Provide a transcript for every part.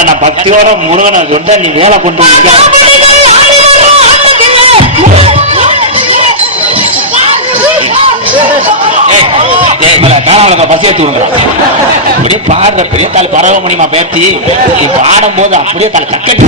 ஏன்டா நான் பக்தியோட முருகனை சொன்னா நீ மேல கொண்டு வந்து நிக்கிற. ஏய், ஏய், மேல காணவளக்க பசி எடுத்து விடுங்கடா. அப்படியே பாடுற பெரிய தாள் பரவமணிமா பேத்தி நீ பாடும் போது அப்படியே தலை தக்கட்டி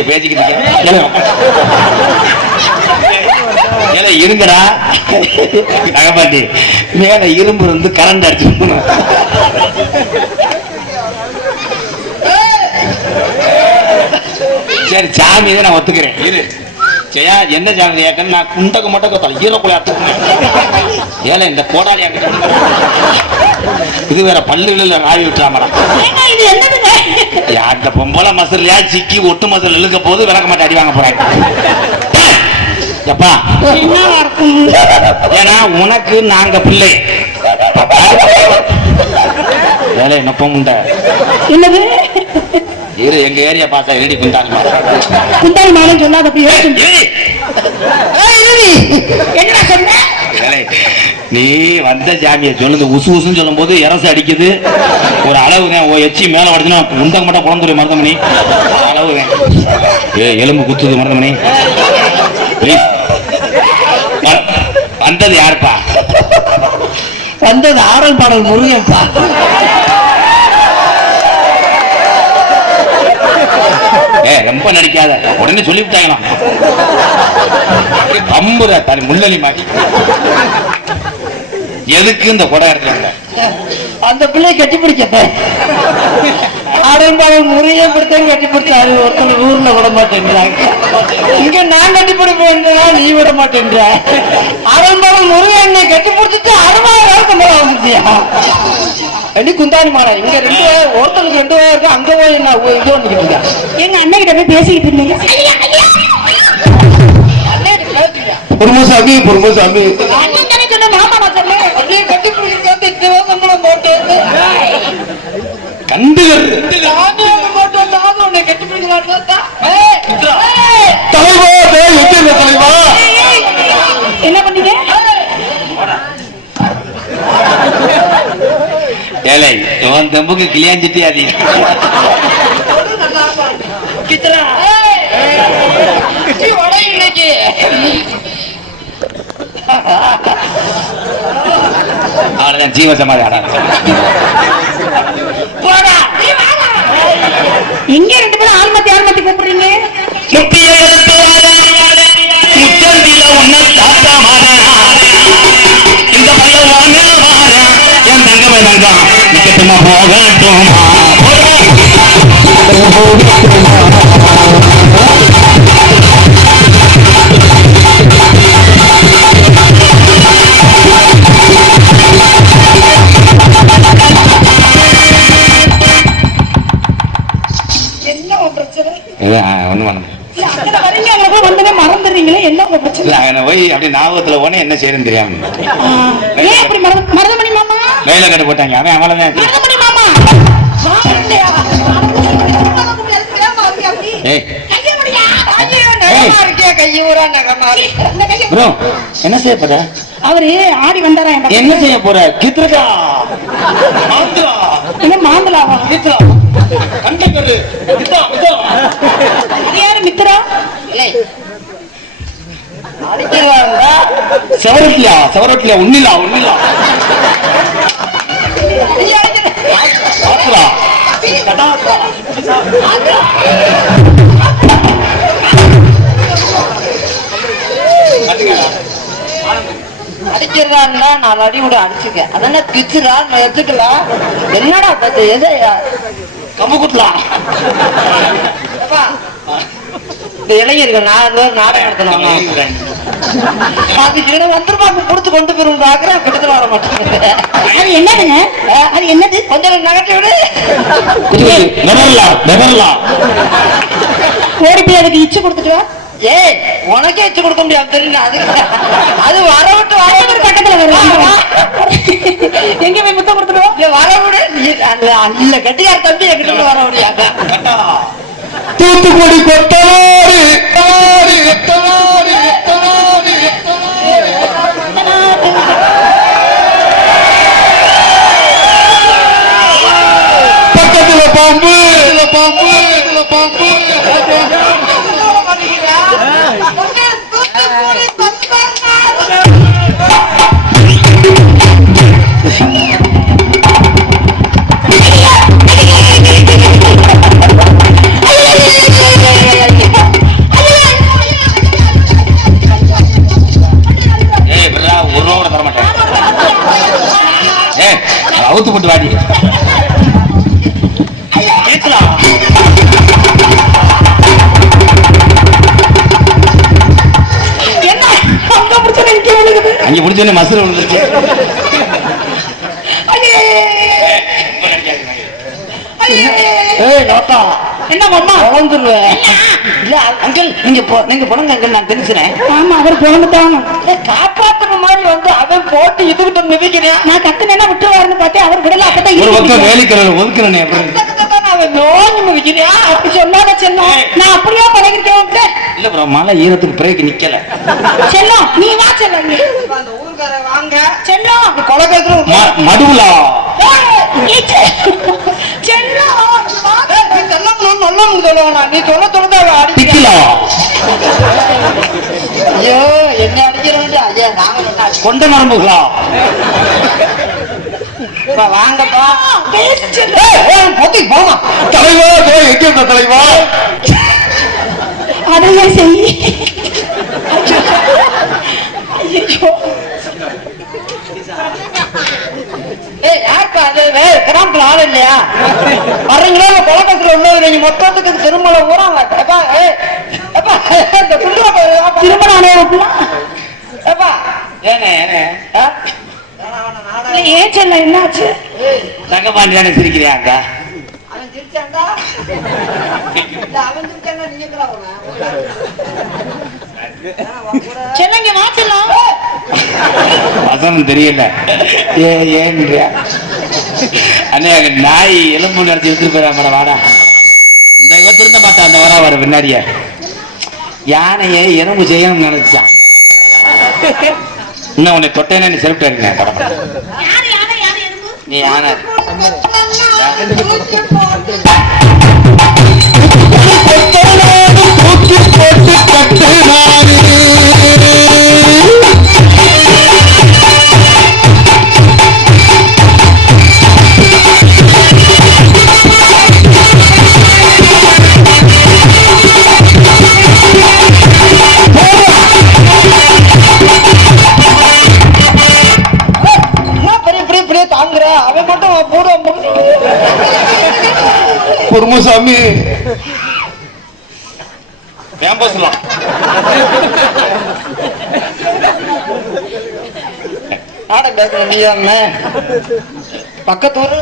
இங்க பேசிக்கிட்டு இருக்க? இருங்கடா. தகப்பாட்டி மேல இரும்பு இருந்து கரண்ட் அடிச்சு சரி சாமி தான் நான் ஒத்துக்கிறேன். இரு. ஜெயா என்ன ஏக்கன்னு நான் குண்டக்கு மட்டும் கொத்தல ஈரக்குள்ள ஏல இந்த கோடாலி இது வேற பல்லுகளில் ராவி விட்டுறாமடா. அந்த பொம்பளை மசல்லையா சிக்கி ஒட்டு மசல் இழுக்க போது விளக்க மாட்டே அடி வாங்க போறாங்க. எப்பா? ஏன்னா உனக்கு நாங்க பிள்ளை. வேலை என்னப்ப முண்ட என்னது? இரு எங்க ஏரியா பார்த்தா ரெடி குண்டாங்க குந்தாரி மாலம் சொல்லாத அப்படி என்னடா? சொன்ன? நீ வந்த ஜாமியை சொல்லுது உசு உசுன்னு சொல்லும் போது இரசு அடிக்குது. ஒரு அளவு தான் ஓ எச்சி மேல வருதுன்னா உண்டங்க மட்டும் குழந்தை மருதமணி. அளவு ஏ எலும்பு குத்துது மருதமணி. வந்தது யாருப்பா? வந்தது ஆடல் பாடல் முருகன்ப்பா. ஏ ரொம்ப நடிக்காத. உடனே சொல்லிவிட்டாங்களாம். பம்புற தனி முள்ளலி மாதிரி. எதுக்கு இந்த குடம் எடுத்தாங்க அந்த பிள்ளையை கட்டி பிடிச்சப்ப ஆடல் பாடல் முருகன் கட்டி பிடிச்சாரு ஒருத்தர் ஊர்ல விட மாட்டேங்கிறாங்க. இங்க நான் கட்டி பிடிப்பேன்றா நீ விட மாட்டேன்ற. ஆடல் பாடல் என்னை கட்டி பிடிச்சிட்டு அறுபதாயிரம் சம்பளம் வந்துச்சியா அடி குந்தாணி மாடா இங்க ரெண்டு ஒருத்தனுக்கு ரெண்டு வயது இருக்கு அங்க போய் நான் இது இருக்கேன் எங்க அண்ணன் கிட்ட போய் பேசிக்கிட்டு இருந்தீங்க பொறுமசாமி பொறுமசாமி அண்ணன் தானே சொன்ன மாமா நான் சொன்னேன் அப்படியே கட்டி பிடிக்கிறது இத்தனை சம்பளம் போட்டு கண்டு நானே அங்க போட்டு நானும் உன்னை கட்டி பிடிக்கலான்னு தலைவா என்ன பண்ணீங்க இவன் தம்புக்கு கிளியாஞ்சிட்டே அது. அவ்வளவுதான் ஜீவ சமாதி ஆடா எங்க ரெண்டு பேரும் ஆள் மத்தி ஆள் மத்தி கூப்பிடுறீங்க. உன்னை தாத்தா மாறா இந்த வாங்க மாறா என் தங்கமே தங்கம். அப்படி ஞாபகத்துல போனே என்ன செய்யறேன்னு தெரியாம. மருதமணி மாமா? கையில கட்டு போட்டாங்க அவன் அவளதான் என்ன செய்ய போற? அவரு ஆடி வந்தாரா என் என்ன? செய்ய போற? கித்ரகா மாந்திரா என்ன இது யாரு மித்ரா செவரட்லியா செவரட்லியா ஒன்னிலா பாத்துரா அடிச்சிடறான்னா நாலு அடி விட அடிச்சுக்க அதென்ன பிச்சுடா நான் எடுத்துக்கலாம் என்னடா பார்த்து எதை? கம்பு குட்டலாம் அப்பா, இந்த இளைஞர்கள் நாலு பேர் நாடகம் நடத்தினாங்க. அது கொடுத்து கொண்டு போயிரும் பாக்குறேன் கிட்டத்தட்ட வர மாட்டேங்குது. அது என்னதுங்க? அது என்னது? கொஞ்சம் நகட்டி விடு. நெபர்லா நெபர்லா ஓடி போய் அதுக்கு இச்சு கொடுத்துட்டு வா. ஏய் உனக்கே வச்சு கொடுக்க முடியாது தெரியல அது அது வர விட்டு வர விட்டு பக்கத்துல எங்க போய் முத்தம் கொடுத்துருவோம் வர விடு. கட்டியார் தம்பி எங்கிட்ட வர முடியாது தூத்துக்குடி கொத்தனாரு, இதுல பிடிச்சோடனே மசுல விழுந்துருச்சு. என்ன அம்மா குழந்துருவேன் இல்ல அங்கிள் நீங்க போ நீங்க போனங்க அங்கிள் நான் தெரிஞ்சுறேன் ஆமா அவர் குழம்புதான் காப்பாத்துற மாதிரி வந்து அவன் போட்டு இதுகிட்ட மிதிக்கிறேன். நான் கத்துனேன்னா விட்டுவாருன்னு பார்த்தேன் அவர் விடல அப்பதான் ஒரு பக்கம் வேலிக்கரல் ஒதுக்குறனே அவன் நோஞ்சு மிதிக்கிறியா அப்படி சொல்லாத செல்லம். நான் அப்படியே பழகிருக்கேன். இல்ல ப்ரோ மழை ஈரத்துக்கு பிரேக் நிக்கல. செல்லம் நீ வா செல்லம். ஊருக்கார வாங்க. செல்லம். கொலை கேட்கிற ம- மடுவுலா நல்லா சொல்லுவானா நீ சொல்ல திக்கிலா ஐயோ என்ன அடிக்கிறவன் ஐயா நாங்க கொண்ட நரம்புகளா? வாங்கப்பா. பொத்தி போமா. தலைவா டேய், எங்க இருந்த தலைவா? அதையே செய். ஐயோ. ஏய் யாருப்பா அது வே கிராமத்துல ஆள் இல்லையா? வர்றீங்களா? இல்ல கொலக்கத்துல உள்ளது நீங்க மொத்தத்துக்கு திருமலை ஊரா? திருமணம் ஏனே ஏனே ஏன் செல்லம் என்னாச்சு? தங்கபாண்டி தானே வா செல்லம். வசனம் தெரியல. ஏ ஏன்றியா? அண்ணே நாய் எலும்பு நினைச்சு எடுத்துட்டு போயிடா மேடம் வாடா. இந்த இவ திருந்த மாட்டான் அந்த வரா வர பின்னாடிய. யானையை எறும்பு செய்யணும்னு நினைச்சான் இன்னும் உன்னை தொட்டேன்னா நீ செல்ஃப்ட் நீ யானை. போட்டு கட்டுனாரு சாமி. வேம்பஸ்லாம் நாடகம் பேசுற நீ அண்ணன் பக்கத்தூர்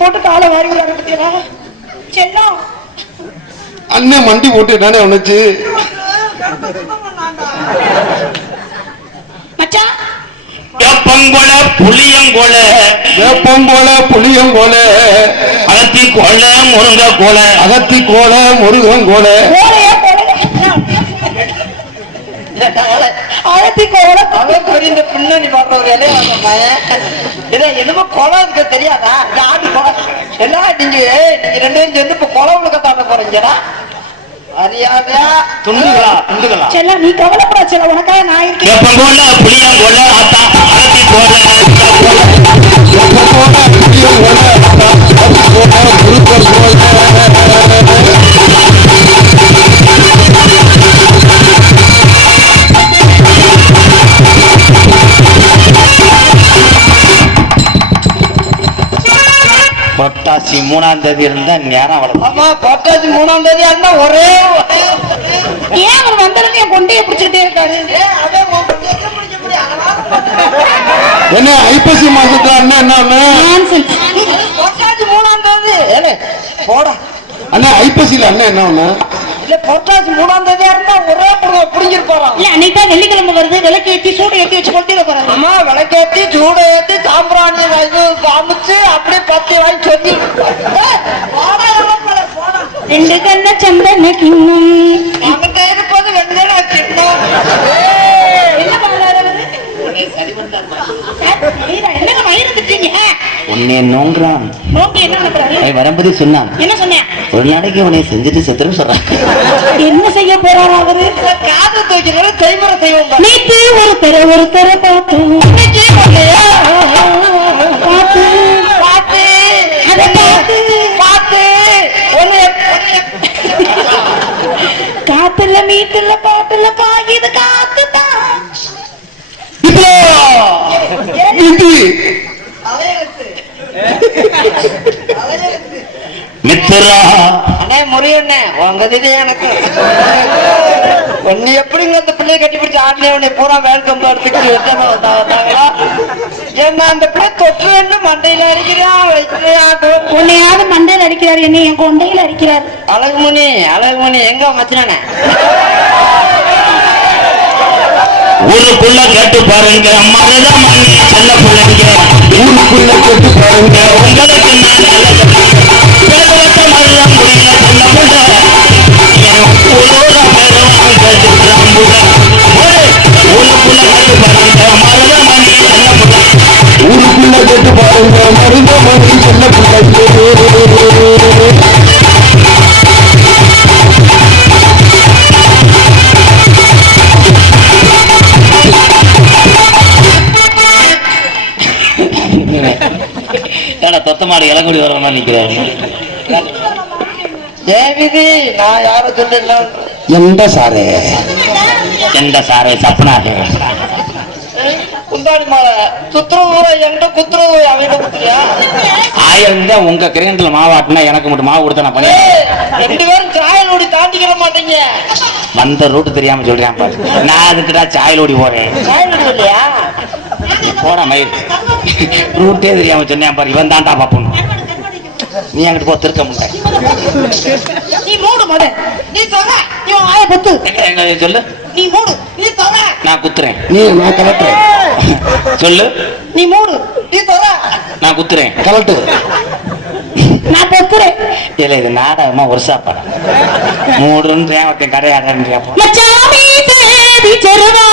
போட்டு காலை வாரி விடாத பத்தியா செல்லம் அண்ணன் மண்டி போட்டு என்னன்னு உனச்சு வேப்பங்கொல புளியங்கொல. வேப்பங்கோல புளியங்கோல. அகத்தி கொல முருங்க கொல அகத்தி கோல முருகங்கோல என்னமோ இருக்க தெரியாதா? எல்லாம் நீங்க ரெண்டு பேரும் சேர்ந்து இப்ப கொலை உழுக்க தாண்ட செல்லம் நீ கவலைப்பட செல்லம் உனக்காக நான் இருக்கேன். பொட்டாசி மூணாம் தேதி இருந்தா நேரம் அவ்வளவு. ஆமா பத்தாச்சு மூணாம் தேதியா இருந்தா ஒரே ஏன் அவர் வந்ததுன்னு என் கொண்டையை பிடிச்சிக்கிட்டே இருக்காரு? என்ன ஐப்பசி மாசத்துல அண்ணன் என்ன பொட்டாசி மூணாம் தேதி. போடா. அண்ணா ஐப்பசியில அண்ணன் என்ன அண்ணன் இல்ல பொட்டாசி மூணாம் தேதியா இருந்தா ஒரே புடுங்க புடிஞ்சிருப்பாராம் இல்ல அன்னைக்கு தான் வெள்ளிக்கிழமை வருது. விளக்கு ஏத்தி சூடு ஏத்தி வச்சு கொண்டு போறாங்க அம்மா விளக்கேத்தி சூட ஏத்தி சாம்பிராணி வாங்கி காமிச்சு அப்படியே பத்தி வாங்கி சொல்லி ஏய், போடா, போடா, போடா. ரெண்டு கண்ண சந்தன கிண்ணம் அவன்கிட்ட இருப்பது வெண்ணெய் கிண்ணம் என்ன பண்றாரு அவரு? சார், மயிரா, என்னங்க மயிரை திட்டுறீங்க? உன்னை நோங்குறான். நோக்கி என்ன பண்றாரு? வரும்போது சொன்னான். என்ன சொன்னேன்? ஒரு நாளைக்கு உன்னை செஞ்சுட்டு செத்துரும் சொல்றான். என்ன செய்ய போறாரு அவரு? காது செய்முறை செய்வோம் பாரு. நேத்து ஒருத்தர ஒருத்தர பார்த்தோம். அண்ணே முறியண்ணே உங்க திடே எனக்கு. ஒன்னு எப்படிங்க அந்த பிள்ளைய கட்டி பிடிச்ச ஆடனே உன்னை பூரா வேல்கம் எடுத்துக்கிட்டு வந்தாங்க வந்தாங்களா என்ன அந்த பிள்ளை தொற்றுன்னு மண்டையில அடிக்கிறியா வைக்கிறியா உன்னையாவது மண்டையில் அடிக்கிறாரு என்னை என் கொண்டையில் அடிக்கிறாரு. அழகுமணி அழகுமணி எங்க மச்சினானே ஊருக்குள்ள கேட்டு பாருங்க மருதம் மண்ணி செல்ல பிள்ளைங்க. ஊருக்குள்ள கேட்டு பாருங்க. உங்களுக்கு நான் மருதம் முடிய செல்ல பிள்ளை. ஊரோட ஊருக்குள்ள கேட்டு பாருங்க மருதம் மண்ணி செல்ல பிள்ளை. ஊருக்குள்ள கேட்டு பாருங்க செல்ல மாடு இளங்குடி வர மாதிரி நிக்கிறாரு. நான் யாரும் எந்த சாரு? எந்த சாரை? சப்பனாக குந்தாடி மாலை சுத்துற ஊரை என்கிட்ட குத்துற ஊரை அவன்கிட்ட குத்துறியா ஆயிரம் தான் உங்க கிரகத்துல மாவாட்டினா எனக்கு மட்டும் மாவு கொடுத்தா நான் பண்ணி ரெண்டு பேரும் சாயலோடி தாண்டிக்கிற மாட்டீங்க. வந்த ரூட் தெரியாம சொல்றேன் பாரு. நான் அதுக்குடா சாயலோடி போறேன். சாயலோடி இல்லையா போடா மயில் ரூட்டே தெரியாம சொன்னேன். பாரு இவன் தான்டா பாப்பணும் நீ அங்கிட்டு போ திருக்க முடியல நீ மூடு முத. நீ சொல்ற இவன் ஆய பொத்து. எங்க சொல்லு. நீ மூடு. நீ சொல்ற நான் குத்துறேன். நீ நான் கலட்டுறேன். சொல்லு. நீ மூடு. நீ சொல்ற நான் குத்துறேன். கலட்டு. நான் பொத்துறேன். இல்ல இது நாடகமா ஒரு சாப்பாடு மூடுன்னு ஒருத்தன் கடையாடுறேன் மச்சாமி தேடி செருவா.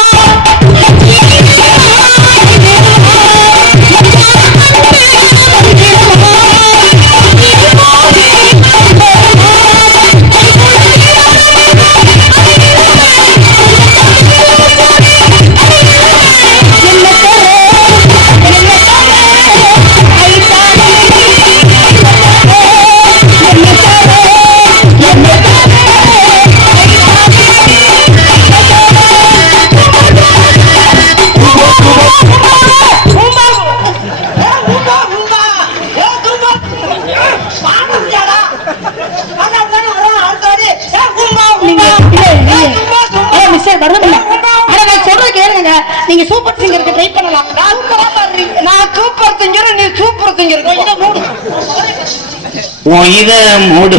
உன் இத மூடு.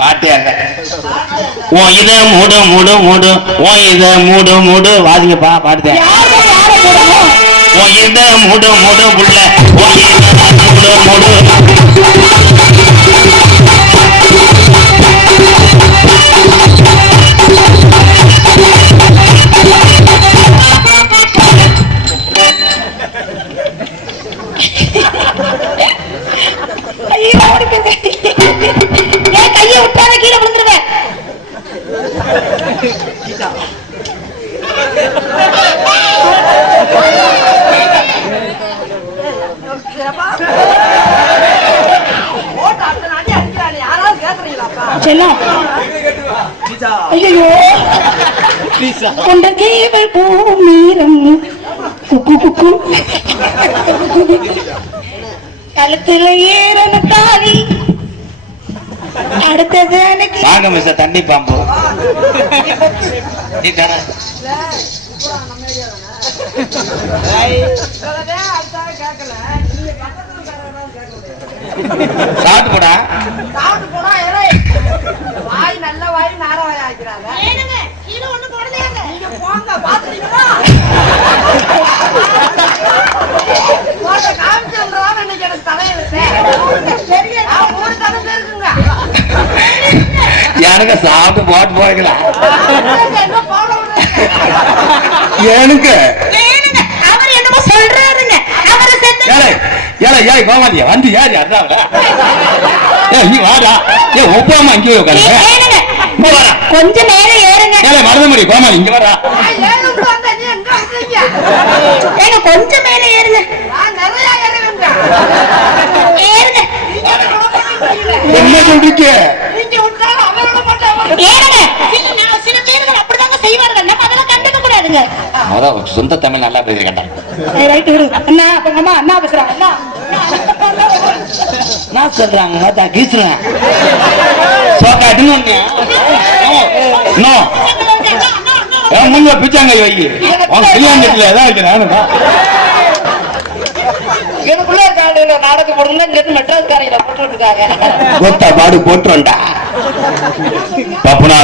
பாட்டியாங்க உன் இத மூடு மூடு மூடு. உன் இத மூடு மூடு. வாதிங்கப்பா பாடுதேன் உன் இத மூடு மூடு புள்ள. உன் இத மூடு மூடு. செல்லம். ஐயோ கொண்ட கேவல் பூமீரம். குக்கு குக்கு. கழுத்துல ஏறன தாலி அடுத்தது எனக்கு வாங்க மிஸ்டர் தண்ணி பாம்பு. நீ தானே சாப்பிட்டு போடா. சாப்பிட்டு இறை. வாய் நல்ல வாய் நார வாய் ஆக்கிறாங்க ஏனுங்க கீழே ஒண்ணு போடலையாங்க? நீங்க போங்க பாத்துட்டீங்களா? போட்ட காமிச்சல்றான் இன்னைக்கு எனக்கு சாப்பிட்டு போட்டு விடுறீங்க? எனக்கு? ஏனுங்க அவர் என்னமோ சொல்றாருங்க. அவரை செத்து ஏலே ஏலே ஏய் கோமாதியா வந்து யாரு அதான் ஏ நீ வாடா. ஏ ஒப்பாமா இங்கே உட்காருங்க கொஞ்ச நேரம் ஏறுங்க. ஏலே மருதமணி கோமாதி இங்க? ஏங்க கொஞ்சம் மேல ஏறுங்க நான் நிறைய இறங்குங்க. ஏறுங்க நீங்க என்ன சொல்றீங்க? அதான் சொந்த தமிழ் நல்லா விடு அண்ணா அண்ணா பேசுறாங்க. அண்ணா நான் சொல்றாங்க? பார்த்தா கீசுறேன். சோக்காட்டுன்னு ஒண்ணு முன்ன பிச்சாங்க வை உன் கல்யாணத்துல ஏதாவது வைக்கிறேன் நாடகம் போடுங்க இங்க இருந்து மெட்ராஸ் காரையில போட்டு விட்டுருக்காங்க பாடு போட்டுருண்டா. பப்புனாக